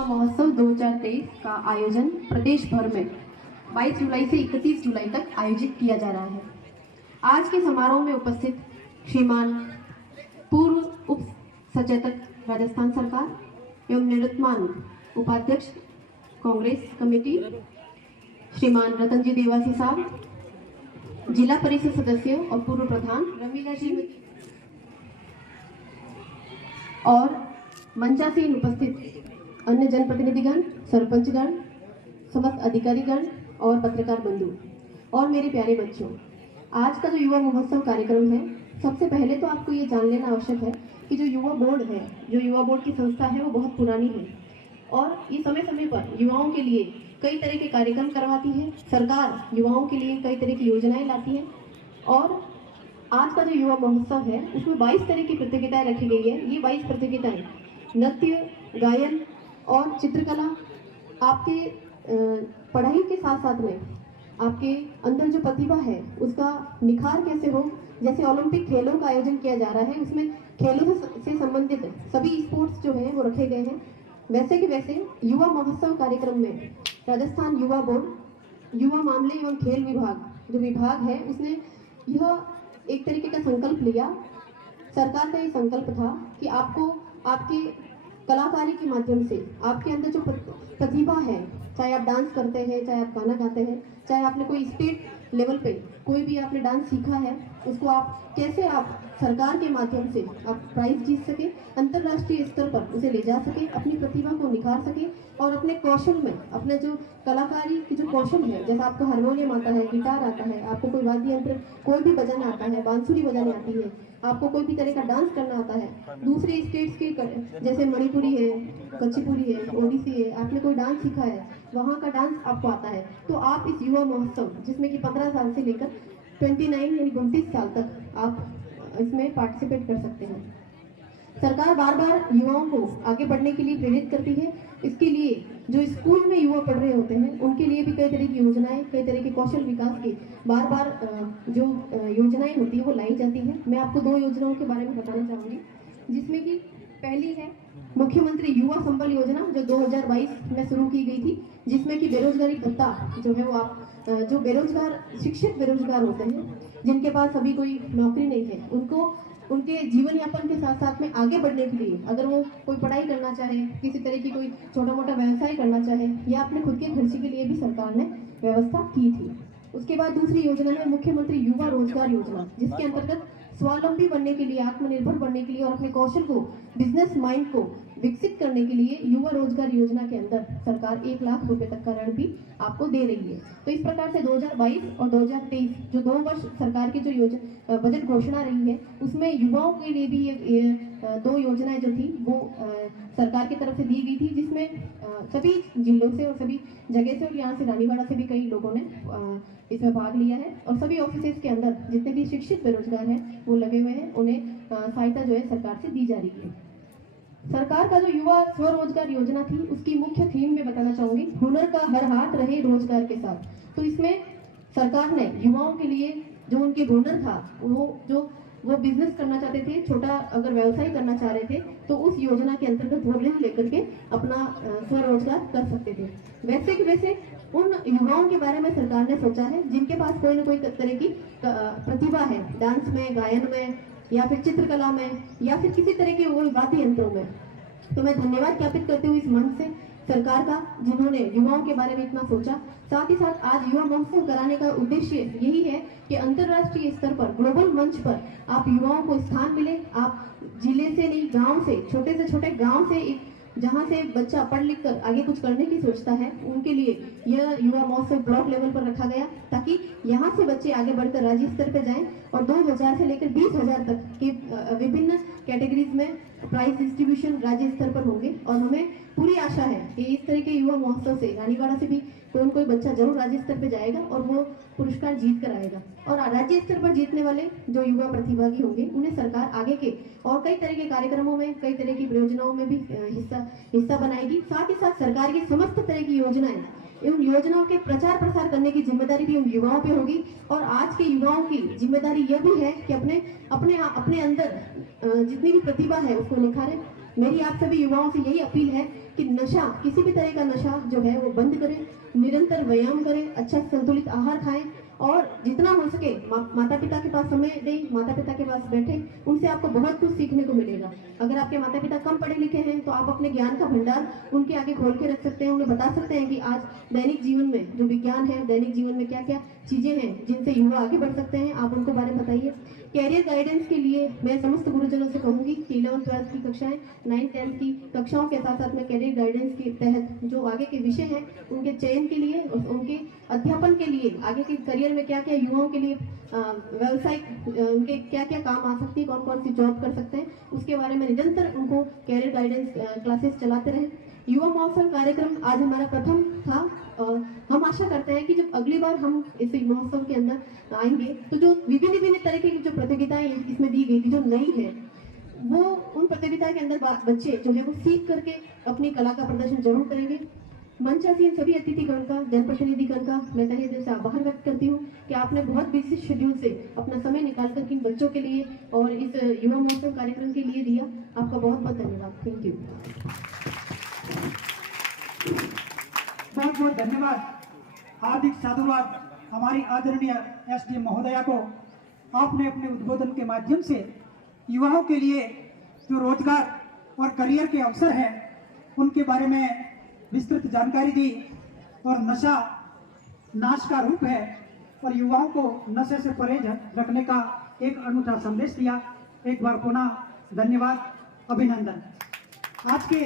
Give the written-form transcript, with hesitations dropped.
युवा महोत्सव 2023 का आयोजन प्रदेश भर में 22 जुलाई से 31 जुलाई तक आयोजित किया जा रहा है। आज के समारोह में उपस्थित श्रीमान पूर्व उप सचेतक राजस्थान सरकार एवं निवर्तमान उपाध्यक्ष कांग्रेस कमेटी श्रीमान रतन जी देवासी साहब, जिला परिषद सदस्य और पूर्व प्रधान रमीला जी और मंचासीन उपस्थित अन्य जनप्रतिनिधिगण, सरपंचगण, समस्त अधिकारीगण और पत्रकार बंधु और मेरे प्यारे बच्चों, आज का जो युवा महोत्सव कार्यक्रम है, सबसे पहले तो आपको ये जान लेना आवश्यक है कि जो युवा बोर्ड है, जो युवा बोर्ड की संस्था है, वो बहुत पुरानी है और ये समय समय पर युवाओं के लिए कई तरह के कार्यक्रम करवाती है। सरकार युवाओं के लिए कई तरह की योजनाएं लाती है और आज का जो युवा महोत्सव है उसमें 22 तरह की प्रतियोगिताएं रखी गई है। ये 22 प्रतियोगिताएं नृत्य, गायन और चित्रकला, आपके पढ़ाई के साथ साथ में आपके अंदर जो प्रतिभा है उसका निखार कैसे हो। जैसे ओलंपिक खेलों का आयोजन किया जा रहा है, उसमें खेलों से संबंधित सभी स्पोर्ट्स जो है वो रखे गए हैं। वैसे कि वैसे युवा महोत्सव कार्यक्रम में राजस्थान युवा बोर्ड युवा मामले एवं खेल विभाग जो विभाग है उसने यह एक तरीके का संकल्प लिया। सरकार का ये संकल्प था कि आपको आपके कलाकारी के माध्यम से आपके अंदर जो प्रतिभा है, चाहे आप डांस करते हैं, चाहे आप गाना गाते हैं, चाहे आपने कोई स्टेट लेवल पे कोई भी आपने डांस सीखा है, उसको आप कैसे आप सरकार के माध्यम से आप प्राइज जीत सके, अंतर्राष्ट्रीय स्तर पर उसे ले जा सके, अपनी प्रतिभा को निखार सके और अपने कौशल में अपने जो कलाकारी की जो कौशल है, जैसे आपको हारमोनियम आता है, गिटार आता है, आपको कोई वाद्य यंत्र कोई भी बजाना आता है, बांसुरी बजानी आती है, आपको कोई भी तरह का डांस करना आता है, दूसरे स्टेट्स के जैसे मणिपुरी है, कुचिपुड़ी है, ओडिसी है, आपने कोई डांस सीखा है, वहाँ का डांस आपको आता है, तो आप इस युवा महोत्सव जिसमें कि 15 साल से लेकर 29 यानी 29 साल तक आप इसमें पार्टिसिपेट कर सकते हैं। सरकार बार बार युवाओं को आगे बढ़ने के लिए प्रेरित करती है। इसके लिए जो स्कूल में युवा पढ़ रहे होते हैं उनके लिए भी कई तरह की योजनाएं, कई तरह के कौशल विकास की बार बार जो योजनाएं होती है वो लाई जाती है। मैं आपको 2 योजनाओं के बारे में बताना चाहूँगी, जिसमें कि पहली है मुख्यमंत्री युवा संबल योजना जो 2022 में शुरू की गई थी, जिसमें कि बेरोजगारी भत्ता जो है वो आप जो बेरोजगार शिक्षित बेरोजगार होते हैं जिनके पास अभी कोई नौकरी नहीं है, उनको उनके जीवन यापन के साथ साथ में आगे बढ़ने के लिए अगर वो कोई पढ़ाई करना चाहे, किसी तरह की कोई छोटा मोटा व्यवसाय करना चाहे या अपने खुद के खर्चे के लिए भी सरकार ने व्यवस्था की थी। उसके बाद दूसरी योजना है मुख्यमंत्री युवा रोजगार योजना, जिसके अंतर्गत स्वावलंबी बनने के लिए, आत्मनिर्भर बनने के लिए और अपने कौशल को, बिजनेस माइंड को विकसित करने के लिए युवा रोजगार योजना के अंदर सरकार 1 लाख रुपए तक का ऋण भी आपको दे रही है। तो इस प्रकार से 2022 और 2023 जो 2 वर्ष सरकार की जो बजट घोषणा रही है उसमें युवाओं के लिए भी ये 2 योजनाएं जो थी वो सरकार की तरफ से दी गई थी, जिसमें सभी जिलों से और सभी जगह से और यहाँ से रानीवाड़ा से भी कई लोगों ने इसमें भाग लिया है और सभी ऑफिसेज के अंदर जितने भी शिक्षित बेरोजगार हैं वो लगे हुए हैं, उन्हें सहायता जो है सरकार से दी जा रही है। सरकार का जो युवा स्वरोजगार योजना थी उसकी मुख्य थीम में बताना चाहूंगी, हुनर का हर हाथ रहे रोजगार के साथ। तो इसमें सरकार ने युवाओं के लिए जो उनके हुनर था वो बिजनेस करना चाहते थे, छोटा अगर व्यवसाय करना चाह रहे थे तो उस योजना के अंतर्गत वो ऋण लेकर के अपना स्वरोजगार कर सकते थे। वैसे कि वैसे उन युवाओं के बारे में सरकार ने सोचा है जिनके पास कोई ना कोई तरह की प्रतिभा है, डांस में, गायन में या फिर चित्रकला में या फिर किसी तरह के वो वाद्य यंत्रों में। तो मैं धन्यवाद ज्ञापित करती हूँ इस मंच से सरकार का, जिन्होंने युवाओं के बारे में इतना सोचा। साथ ही साथ आज युवा महोत्सव कराने का उद्देश्य यही है कि अंतर्राष्ट्रीय स्तर पर, ग्लोबल मंच पर आप युवाओं को स्थान मिले। आप जिले से नहीं, गांव से, छोटे से छोटे गांव से, जहां से बच्चा पढ़ लिख कर आगे कुछ करने की सोचता है, उनके लिए यह युवा महोत्सव ब्लॉक लेवल पर रखा गया ताकि यहाँ से बच्चे आगे बढ़कर राज्य स्तर पर जाएं और 2000 से लेकर 20,000 तक के विभिन्न कैटेगरीज में प्राइज डिस्ट्रीब्यूशन राज्य स्तर पर होंगे। और हमें पूरी आशा है कि इस तरह के युवा महोत्सव से रानीवाड़ा से भी कोई न कोई बच्चा जरूर राज्य स्तर पर जाएगा और वो पुरस्कार जीत कर आएगा। और राज्य स्तर पर जीतने वाले जो युवा प्रतिभागी होंगे उन्हें सरकार आगे के और कई तरह के कार्यक्रमों में, कई तरह की परियोजनाओं में भी हिस्सा बनाएगी। साथ ही साथ सरकार की समस्त तरह की योजनाएं इन योजनाओं के प्रचार प्रसार करने की जिम्मेदारी भी उन युवाओं पे होगी। और आज के युवाओं की जिम्मेदारी यह भी है कि अपने अंदर जितनी भी प्रतिभा है उसको निखारें, मेरी आप सभी युवाओं से यही अपील है कि नशा, किसी भी तरह का नशा जो है वो बंद करें, निरंतर व्यायाम करें, अच्छा संतुलित आहार खाएं और जितना हो सके माता पिता के पास समय दें, माता पिता के पास बैठें, उनसे आपको बहुत कुछ सीखने को मिलेगा। अगर आपके माता पिता कम पढ़े लिखे हैं तो आप अपने ज्ञान का भंडार उनके आगे खोल के रख सकते हैं, उन्हें बता सकते हैं कि आज दैनिक जीवन में जो विज्ञान है, दैनिक जीवन में क्या क्या चीजें हैं जिनसे युवा आगे बढ़ सकते हैं, आप उनको बारे में बताइए। कैरियर गाइडेंस के लिए मैं समस्त गुरुजनों से कहूंगी कि 11th-12th की कक्षाएं, 9th-10th की कक्षाओं के साथ साथ में कैरियर गाइडेंस के तहत जो आगे के विषय हैं उनके चयन के लिए और उनके अध्यापन के लिए, आगे के करियर में क्या क्या युवाओं के लिए व्यवसायिक उनके क्या क्या काम आ सकती है, कौन कौन सी जॉब कर सकते हैं, उसके बारे में निरंतर उनको कैरियर गाइडेंस क्लासेस चलाते रहे। युवा महोत्सव कार्यक्रम आज हमारा प्रथम था और हम आशा करते हैं कि जब अगली बार हम इस महोत्सव के अंदर आएंगे तो जो विभिन्न तरीके की जो प्रतियोगिताएं इसमें दी गई थी, जो नई है, वो उन प्रतियोगिता के अंदर बच्चे जो है वो सीख करके अपनी कला का प्रदर्शन जरूर करेंगे। मंचासीन सभी अतिथिगण का, जनप्रतिनिधिगण का मैं तहे दिल से आभार व्यक्त करती हूँ कि आपने बहुत बिजी शेड्यूल से अपना समय निकाल कर इन बच्चों के लिए और इस युवा महोत्सव कार्यक्रम के लिए दिया। आपका बहुत बहुत धन्यवाद। Thank you. बहुत बहुत धन्यवाद, हार्दिक साधुवाद हमारी आदरणीय एसडीएम महोदया को। आपने अपने उद्बोधन के माध्यम से युवाओं के लिए जो रोजगार और करियर के अवसर हैं उनके बारे में विस्तृत जानकारी दी और नशा नाश का रूप है और युवाओं को नशे से परहेज रखने का एक अनूठा संदेश दिया। एक बार पुनः धन्यवाद, अभिनंदन। आज के